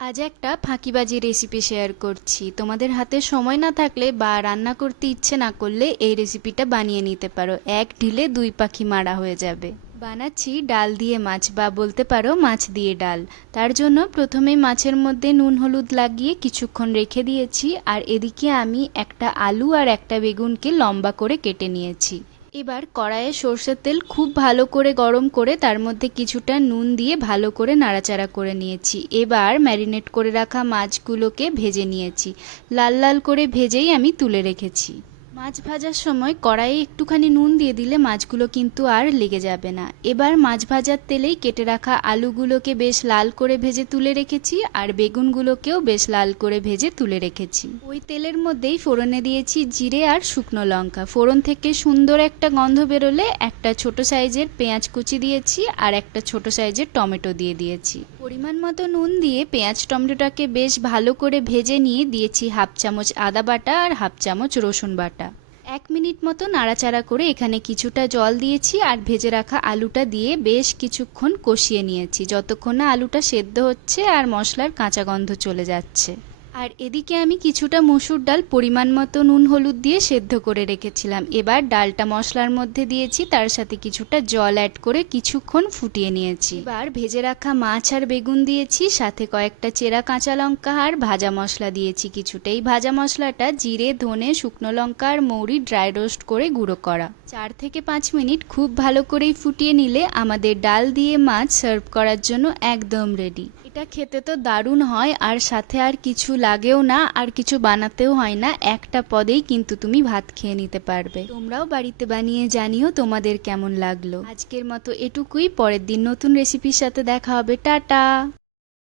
আজ একটা ফাঁকিবাজি রেসিপি শেয়ার করছি। তোমাদের হাতে সময় না থাকলে বা রান্না করতে ইচ্ছে না করলে এই রেসিপিটা বানিয়ে নিতে পারো। এক ঢিলে দুই পাখি মারা হয়ে যাবে। বানাচ্ছি ডাল দিয়ে মাছ, বা বলতে পারো মাছ দিয়ে ডাল। তার জন্য প্রথমে মাছের মধ্যে নুন হলুদ লাগিয়ে কিছুক্ষণ রেখে দিয়েছি, আর এদিকে আমি একটা আলু আর একটা বেগুনকে লম্বা করে কেটে নিয়েছি। এবার কড়াইয়ে সর্ষের তেল খুব ভালো করে গরম করে তার মধ্যে কিছুটা নুন দিয়ে ভালো করে নাড়াচাড়া করে নিয়েছি। এবার ম্যারিনেট করে রাখা মাছগুলোকে ভেজে নিয়েছি। লাল লাল করে ভেজেই আমি তুলে রেখেছি। মাছ ভাজার সময় কড়াইয়ে একটুখানি নুন দিয়ে দিলে মাছগুলো কিন্তু আর লেগে যাবে না। এবার মাছ ভাজার তেলেই কেটে রাখা আলুগুলোকে বেশ লাল করে ভেজে তুলে রেখেছি, আর বেগুনগুলোকেও বেশ লাল করে ভেজে তুলে রেখেছি। ওই তেলের মধ্যেই ফোড়নে দিয়েছি জিরে আর শুকনো লঙ্কা। ফোড়ন থেকে সুন্দর একটা গন্ধ বেরোলে একটা ছোট সাইজের পেঁয়াজ কুচি দিয়েছি, আর একটা ছোট সাইজের টমেটো দিয়ে দিয়েছি। পরিমাণ মতো নুন দিয়ে পেঁয়াজ টমেটোটাকে বেশ ভালো করে ভেজে নিয়ে দিয়েছি হাফ চামচ আদা বাটা আর হাফ চামচ রসুন বাটা। 1 মিনিট মতো নাড়াচাড়া করে এখানে কিছুটা জল দিয়েছি, আর ভেজে রাখা আলুটা দিয়ে বেশ কিছুক্ষণ কষিয়ে নিয়েছি, যতক্ষণ না আলুটা সেদ্ধ হচ্ছে আর মশলার কাঁচা গন্ধ চলে যাচ্ছে। আর এদিকে আমি কিছুটা মসুর ডাল পরিমাণ মতো নুন হলুদ দিয়ে সেদ্ধ করে রেখেছিলাম। এবার ডালটা মশলার মধ্যে দিয়েছি, তার সাথে কিছুটা জল অ্যাড করে কিছুক্ষণ ফুটিয়ে নিয়েছি। এবার ভেজে রাখা মাছ আর বেগুন দিয়েছি, সাথে কয়েকটা চেরা কাঁচা লঙ্কা আর ভাজা মশলা দিয়েছি কিছুটা। এই ভাজা মশলাটা জিরে, ধনে, শুকনো লঙ্কা আর মৌরি ড্রাই রোস্ট করে গুঁড়ো করা। 4 থেকে 5 মিনিট খুব ভালো করেই ফুটিয়ে নিলে আমাদের ডাল দিয়ে মাছ সার্ভ করার জন্য একদম রেডি। এটা খেতে তো দারুণ হয়, আর সাথে আর কিছু লাগেও না, আর কিছু বানাতেও হয় না। একটা পদেই কিন্তু তুমি ভাত খেয়ে নিতে পারবে। তোমরাও বাড়িতে বানিয়ে জানিও তোমাদের কেমন লাগলো। আজকের মতো এটুকুই, পরের দিন নতুন রেসিপির সাথে দেখা হবে। টাটা।